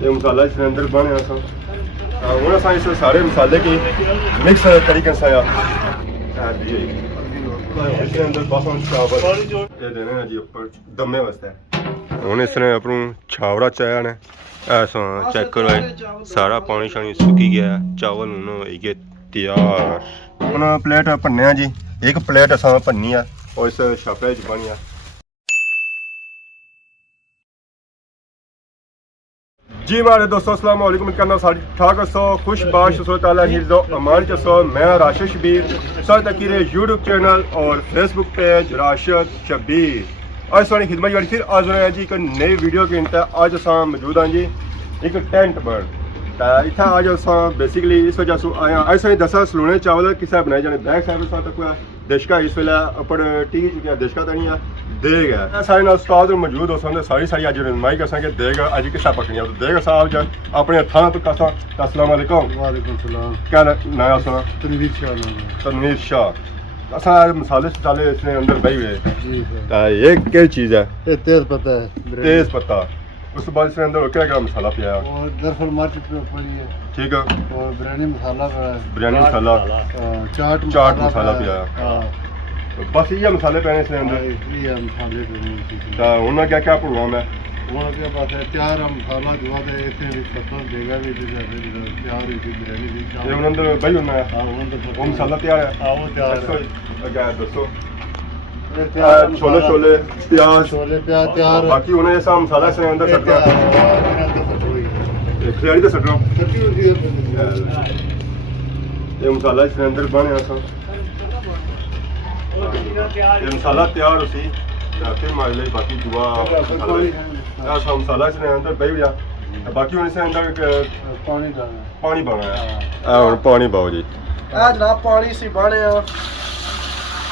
ये मसाला इसके अंदर बने होना इस सारे मसाले की मिक्स तरीके से इसके अंदर चावल ये देने हैं जी ऊपर दमे वास्ते हूँ इसने अपनू छावड़ा चाया ने ऐसा चेक करो सारा पानी शानी सुकी गया चावल हूँ हो गए तैयार अपना प्लेट भन्ने जी एक प्लेट असा भन्नी है और इस छापे च बनी है जी मारे दोस्तों अस्सलाम वालेकुम करना सारी ठाक सो खुश बाश ताला हिफ्ज़ो अमान चसो मैं राशिद शबीर साथ तकीरे यूट्यूब चैनल और फेसबुक पेज राशिद शबीर आज सारी खिदमत वाली फिर आज रहे हैं जी एक नई वीडियो के इंत आज अस मौजूद हाँ जी एक टेंट पर इतना आज अस बेसिकली इस वजह से आया आज सारी दसा सलूने चावल किस बनाए जाने बैक साइड तक देशका इस वेले अपन टी चुके देशका तो नहीं है देग है सारे नाल उस्ताद मौजूद हो सकते सारी सारी अज रनमाई कर देग अज किसा पकनी देग साहब जब अपने थाना तो कसा अस्सलाम वालेकुम वालेकुम सलाम क्या नया सुना तनवीर शाह असा मसाले शसाले इसने अंदर बही हुए ये क्या चीज़ है तेज पत्ता है तेज पत्ता उस बाद इसके अंदर क्या क्या मसाला पिया और दरअसल मिर्च पड़ी है ठीक है और बिरयानी मसाला पड़ा है बिरयानी मसाला चाट मसाला पिया बस ये मसाले पैने इसके अंदर ये मसाले तो उन्होंने क्या क्या प्रोग्राम है उन्होंने क्या बात है तैयार मसाला जो है इसने भी पत्ता देगा भी तैयार हुई थी बिरयानी भी ये उन्होंने अंदर भाई होना है हां वो मसाला तैयार है हां वो तैयार है क्या दोस्तों छोले छोले प्याज तैयार बाकी उन्हें ऐसा मसाला इसके अंदर सट रहा खिलाड़ी तो सट रहा ये मसाला इसके अंदर बने ऐसा ये मसाला तैयार उसी फिर मार ले बाकी दुआ ऐसा मसाला इसने अंदर बह गया बाकी उन्हें इसके अंदर पानी बनाया और पानी पाओ जी जनाब पानी सी बने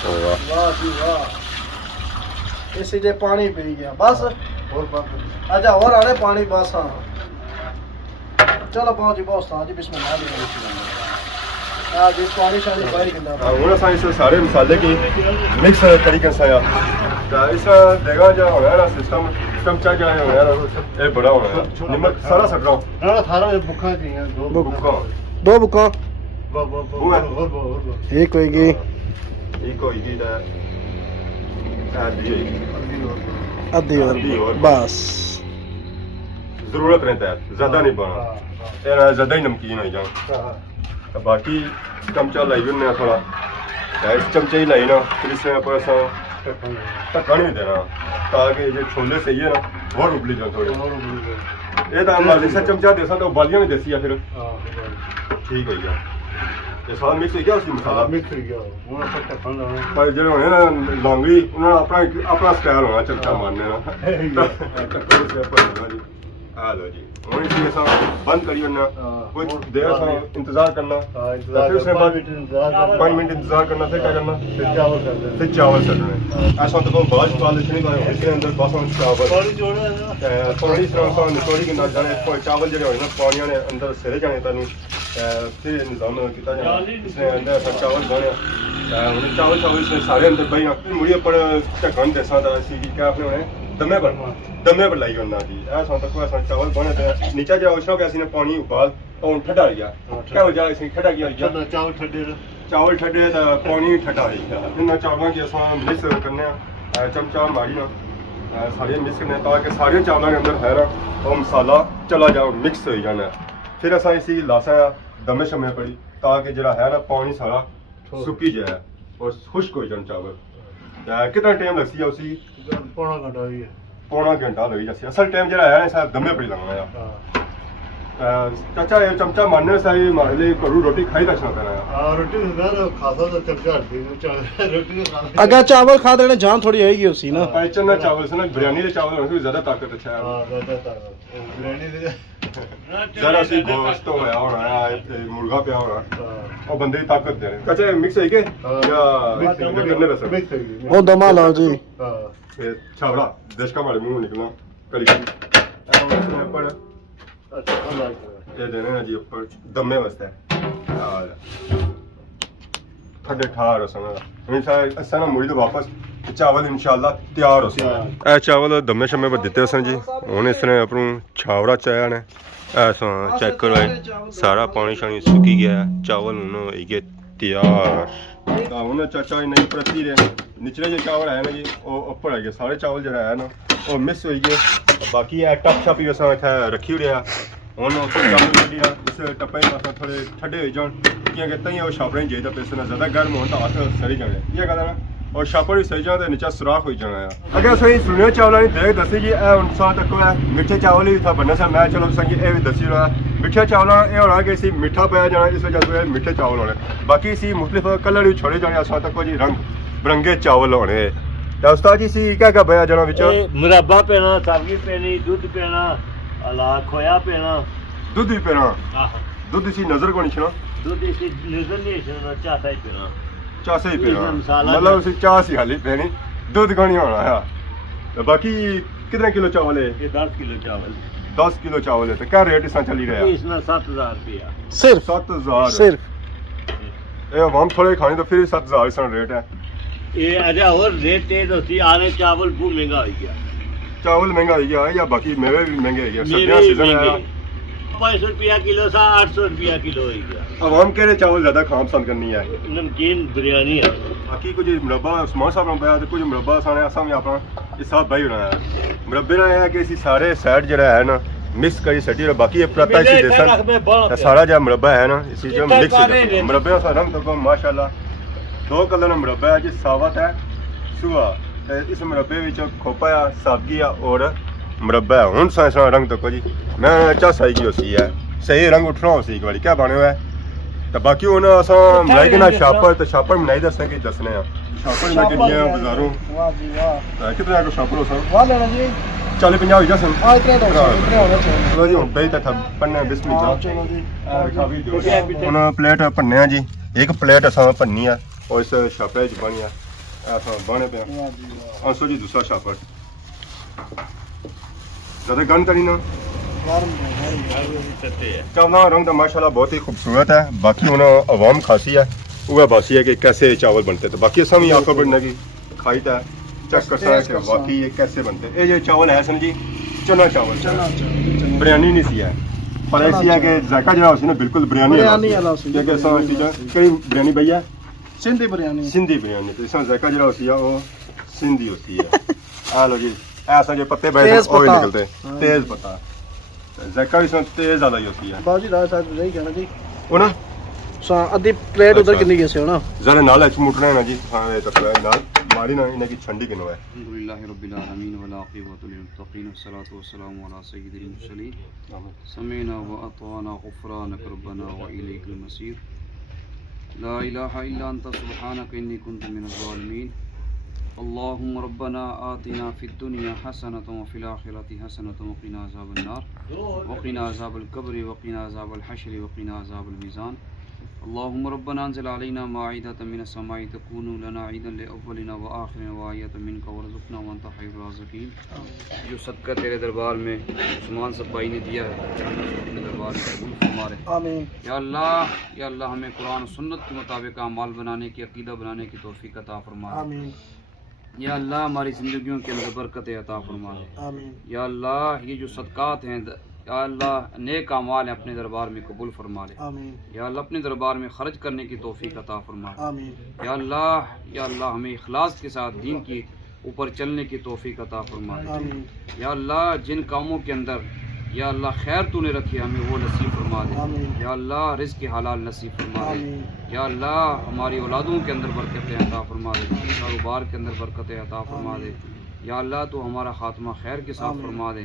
वाह जी वाह इसी जे पानी पी गया बस अच्छा और आने पानी बस हाँ चलो बहुत जी बहुत जी बिस्मिल्लाह जी पानी शानी बाहर किंदा उन्हें इस सारे मसाले की मिक्स तरीके से इस देगा जो होना ना सिस्टम चमचा क्या है होना ये बड़ा होना नमक सारा सट रहा हूँ ना सारा बुक्का चाहिए दो बुक्का एक होएगी एक होएगी आधी और बस जरूरत रहता है ज्यादा नहीं बना ज्यादा ही नमकीन हो जाए बाकी चमचा लाई उन्हें थोड़ा इस चमचे ही लाई ना फिर इसमें पर ढक्कन भी देना ताकि जो छोले सही है ना वो उबली जाए थोड़े ये तो जैसे चमचा दे सकते उबालियाँ भी देसी है फिर ठीक हो गया ये सारा मिक्स हो गया उसकी मसाला मिक्स हो गया पर जो होने ना लौंगड़ी उन्होंने अपना स्टाइल होना चमचा मारने ना लो जी और इसी के साथ बंद करिए ना कुछ देर से इंतजार करना फिर उसके बाद 5 मिनट इंतजार करना फिर क्या करना फिर चावल करना ऐसा तो बाज पाल नहीं इसके अंदर बस चावल थोड़ी तरह निचोड़ी के ना जाने चावल जो ना पानी ने अंदर सिरे जाने तक फिर निजाम किया जाना इसने अंदर चावल बने चावल इसने सारे अंदर बही मुड़िए पर ढक्कन दसा क्या अपने उन्हें दमे पर लाई होना जी ऐसा तक ऐसा चावल बने थे नीचे जाओ उसने कैसे ने पानी उबाल और ठंडा हो गया क्या हो जाए इसने ठंडा किया चावल ठंडे तो पानी ठंडा हो गया इन चावलों की असा मिक्स करने चमचा मारी ना सारे मिक्स करने ताकि सारे चावलों के अंदर है और मसाला चला जाओ मिक्स हो जाना फिर असा इसी लासा दमे शमे पड़ी ताकि जरा है ना पानी सारा सुकी जाए और खुश्क हो जाए चावल कितना टाइम लगती है उसी पौना घंटा लगी जैसे असल टाइम जरा है शायद दमे पड़ी लगना यार चाचा ये चमचा मारने से ही मार ले करू रोटी खाई रखना करना है रोटी खाता तो चमचा रोटी अगर चावल खा देने जान थोड़ी आएगी उसी ना पैचन ना चावल से ना बिरयानी के चावल में ज्यादा ताकत अच्छा है ज्यादा ताकत बिरयानी से जरा सी गोश्त होया होना मुर्गा पे होना और बंदे की ताकत दे रहे चाचा मिक्स है के या करने बस वो दमा लाओ जी ये छावड़ा देश का मारे मुंह निकलना करी पर ये देने ना जी ऊपर दमे वास्ते ठंडे ठार समय हमेशा ऐसा ना मुड़ी तो वापस चावल इंशाल्लाह तैयार हो सी ए चावल दमे शमे पर दिते सन जी हुन इसने अपनू छावड़ा चाया ने ऐसा चेक करो सारा पानी शानी सुकी गया चावल हुन हो गए तैयार हुन चाचा नहीं प्रति दे निचले जो चावल है ना जी वो ऊपर है सारे चावल जो है ना वो मिस हो गए बाकी है टप छप ही असां इत्थे रखी उड़े हुन उस चावल कड्ढी इस टप्पे असां थोड़े ठंडे हो जान क्योंकि तइयां वो छापड़े चाहिए पैसे ना ज़्यादा गर्म हो तो हाथ सड़ी जाने ये गल ना और छापड़ भी सही जाए नीचा सुराख हो जाना है अगर सही सुने चावलों की देख दसी जी नुकसान तक है मिठे चावल ही था बनना सा मैं चलो संगी ये भी दसी रहा मिठे चावल ये होना कि इसी मिठा पाया जाना इस वजह से मिठे चावल होने बाकी इसी मुख्तलिफ कलर भी छोड़े जाने असा तक जी रंग बिरंगे चावल होने उस्ताद जी सी क्या क्या पाया जाना बिच मुरब्बा पेना सब्जी पेनी दूध पेना अला खोया पेना दूध भी पेना दूध इसी नजर को नहीं छना दूध इसी नजर नहीं छना चाहता ही पेना चासे ही पेना मतलब उसी चाह सी हाली पेनी दूध का नहीं होना है तो बाकी कितने किलो चावल है ये 10 किलो चावल 10 किलो चावल है तो क्या रेट इसमें चली रहा है इसमें 7000 रुपया सिर्फ 7000 सिर्फ ये हम थोड़े खाने तो फिर 7000 इसका रेट है ये अरे और रेट तेज होती आने चावल बहुत महंगा हो गया चावल महंगा हो गया है या बाकी मेवे भी महंगे हो गए सर्दियां सीजन है 500 रुपया किलो सा 800 रुपया किलो हो गया आवाम के लिए चावल ज्यादा खाम पसंद करनी है नमकीन बिरयानी है बाकी कुछ मुरब्बा उस्मान साहब ने बताया तो कुछ मुरब्बा साने असा भी अपना हिसाब भाई होना है मुरब्बे ने है कि इसी सारे साइड जरा है ना मिक्स करी सटी और बाकी ये पराता इसी देसन सारा जो मुरब्बा है ना इसी जो मिक्स है मुरब्बे का रंग तो माशाल्लाह दो कलर का मुरब्बा है जी सावत है सुहा इस मुरब्बे विच खोपा है सादगी है और मुरब्बा है हुन सा रंग तको जी मैं चा सही की होसी है सही रंग उठना होसी एक बारी क्या बने हुआ है तो बाकी हुन असां बनाई के ना छापर तो छापर बनाई दसने के दसने हैं छापर में के दिया बाजारों वाह जी वाह कितने का छापर हो सन वाह लेना जी 40 50 हो सन हां इतने होना चाहिए चलो जी हुन बेई तक पन्ने बिस्मिल्लाह चलो जी हुन प्लेट भन्ने हैं जी एक प्लेट असां भन्नी है और इस छापे च बनी है ऐसा बने पे वाह जी वाह और सो जी दूसरा छापर ज़्यादा गन करी ना चावल रंग तो माशाल्लाह बहुत ही खूबसूरत है बाकी उन्हें अवाम खासी है वह बासी है कि कैसे चावल बनते तो बाकी सब ही आपको बनने की खाई था चेक कर सकते हैं कि वाकई ये कैसे बनते ये जो चावल है सन जी चना चावल बिरयानी नहीं सी है पर ऐसी है कि जायका जो होती है ना बिल्कुल बिरयानी क्योंकि कई बिरयानी भैया सिंधी बिरयानी तो इसमें जायका जो होती है वो सिंधी होती है आ लो जी ऐसा जो पत्ते भाई और निकलते तेज पत्ता जायका इसमें तेज ज्यादा ही होती है बाजी राज साहब यही कहना जी वो ना आधी प्लेट उधर कितनी कैसे हो ना जरा नाल मुटना है ना जी हाँ ये तो नाल मारी ना इनकी ठंडी किनो है अल्हम्दुलिल्लाहि रब्बिल आलमीन वल आक़िबतु लिल मुत्तक़ीन वस्सलातु वस्सलामु अला सय्यिदिल मुरसलीन समीना व अताना गुफ़रानक रब्बना व इलैकल मसीर ला इलाहा इल्ला अंता सुब्हानक इन्नी कुन्तु मिनज़ ज़ालिमीन अल्लाहुम्मा रब्बना आतिना फिद दुनिया हसनतन व फिल आखिरति हसनतन व क़िना अज़ाबन नार व क़िना अज़ाबल क़ब्र व क़िना अज़ाबल हश्र व क़िना अज़ाबल मीज़ान अल्लाहुम्मा रब्बना अंज़िल अलैना माइदतम मिनस समाई तकूनु लना ईदन लिअव्वलिना व आखिरिना व आयतम मिनका वरज़ुक़ना व अंता खैरुर राज़िक़ीन जो सदका तेरे दरबार में उस्मान सब भाई ने दिया है अपने दरबार में कबूल फरमा रहे आमीन या अल्लाह हमें कुरान और सुन्नत के मुताबिक अमाल बनाने की अकीदा बनाने की तौफीक अता फरमा आमीन या अल्लाह हमारी ज़िंदगियों के अंदर बरकत अता फरमा दे आमीन या अल्लाह ये जो सदक़ात हैं या अल्लाह नेक अमाल हैं अपने दरबार में कबूल फरमा ले आमीन या अल्लाह अपने दरबार में खर्च करने की तौफीक अता फरमा आमीन या अल्लाह हमें इखलास के साथ दीन की ऊपर चलने की तौफीक अता फरमा दे आमीन या अल्लाह जिन कामों के अंदर या अल्लाह खैर तूने रखी हमें वो नसीब फरमा दे आमीन या अल्लाह रिज़्क़ हलाल नसीब फरमा दे आमीन या अल्लाह हमारी औलादों के अंदर बरकतें अता फरमा दे कारोबार के अंदर बरकतें अता फरमा दे या अल्लाह तो हमारा खात्मा खैर के साथ फरमा दे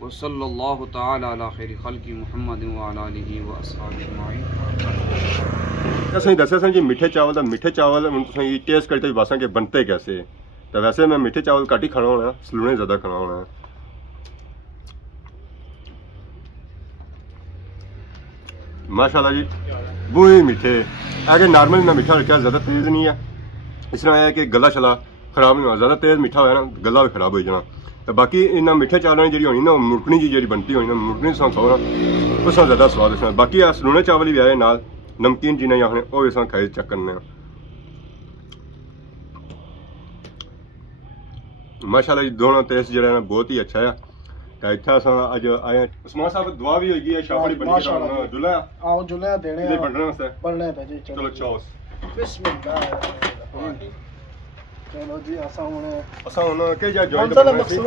व सल्लल्लाहु तआला अला खैरि खल्क़ि मुहम्मद व अला आलिहि व अस्हाबिहि अजमईन असें दस्या सन जी मिठे चावल हुन तुसें टेस्ट करते बासां के बनते कैसे तो वैसे मैं मिठे चावल घट ही खाना होना सलूने ज़्यादा खाना होना है माशाल्लाह जी बहुत मीठे अगर नॉर्मल मैं मीठा रखा ज़्यादा तेज़ नहीं है इस तरह है कि गला शला खराब नहीं होना ज़्यादा तेज़ मीठा होया ना गला भी खराब हो जाना तो बाकी इन्ना मिठे चावलों की जी होनी ना मुरकनी जी जी बनती होनी ना मुरकनी तुम खाओ ना उसका ज़्यादा स्वाद उसमें बाकी सलूने चावल भी आए नाल नमकीन जी नहीं आखने वो भी खाई चेक करने माशाल्लाह जी दोनों टेस्ट जो है ना बहुत ही अच्छा है तो इतना सा आज आए उस्मान साहब दुआ भी होगी है शाबाश बन माशाल्लाह के जुला आओ जुले देने ये बनने वास्ते बनने पे जी चलो चौस बिस्मिल्लाह चलो जी असा हुने असा हुन के जा जॉइंट चलो मकसूद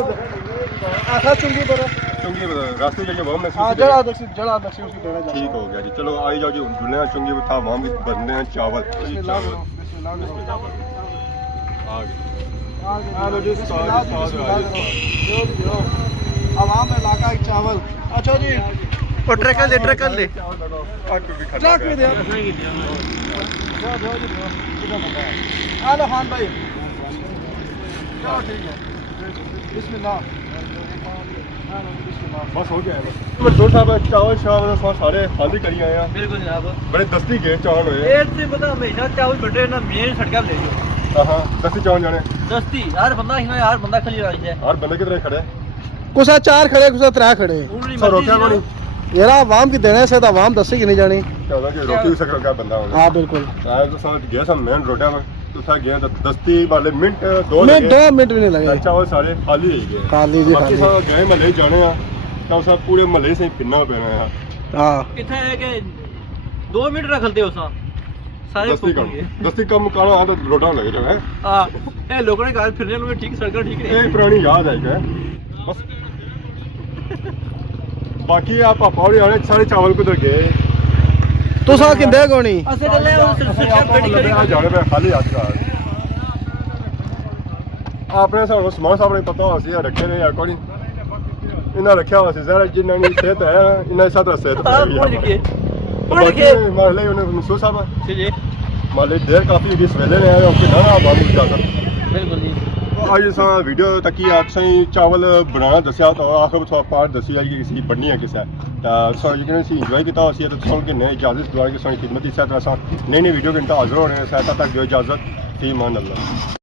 आखा चुंगी पर चुंगी रास्ते जाके बहुत महसूस हां जड़ा दक्षिण उसकी देना जा ठीक हो गया जी चलो आई जाओ जी जुले चुंगी था वहां भी बनने हैं चावल आलो जी आवाम इलाका एक चावल अच्छा जी और ट्रैकर ले ट्रक में दे आलो खान भाई चलो ठीक है बिस्मिल्लाह बस हो गया बस दो साहब चावल शावल सारे खाली करी आए हैं बिल्कुल जनाब बड़े दस्ती गए चावल हुए ये से पता हमेशा चावल बटे ना मेन सड़का ले जाओ हां दस्ती चावल जाने दस्ती हर बंदा ही हर बंदा खली रहा है हर बंदे कितने खड़े कुसा 4 खड़े कुसा 3 खड़े सर रोटियां कोनी यार आवाम की देने से तो आवाम दसे की नहीं जानी चलो कि रोटी भी सकर का बंदा होना हाँ बिल्कुल आए तो समझ गया सब मेन रोटियां में तो था गया तो दस्ती वाले मिनट 2 मिनट 2 मिनट भी नहीं लगे चावल सारे खाली ही गए खाली जी बाकी खाली सब गए महल्ले जाने हैं तो सब पूरे महल्ले से फिरना पैना है हाँ किथे है कि 2 मिनट रखलते हो सा सारे दस्ती कम कानो आ तो रोटा लगे जो है हां ए लोगों ने कहा फिरने में ठीक सड़का ठीक है एक पुरानी याद है क्या बस बाकी आप पापड़ी आने सारे चावल कुधर गए तू सा किंदे कोनी असे चले सरकार गड्डी करी जाने पे खाली हाथ का आपने सारे समान साहब ने पता हो सी रखे ने या कोनी इन्हें रखा हुआ सी जरा जिन्होंने सेहत है इन्हें साथ सेहत है बाकी माले उन्हें महसूस साहब जी माले देर काफी होगी सवेले ने आए और ना बाबू जाकर बिल्कुल जी आज अस वीडियो तक आप सही चावल बनाना दसिया तो आखिर थोड़ा पार्ट दसी है कि किसी बननी है किसा तो इंजॉय किया तो सुन के नए इजाजत दुआ की खिदमत इस तरह नई नई वीडियो के हाजिर होने तक जो इजाजत थी मान अल्लाह।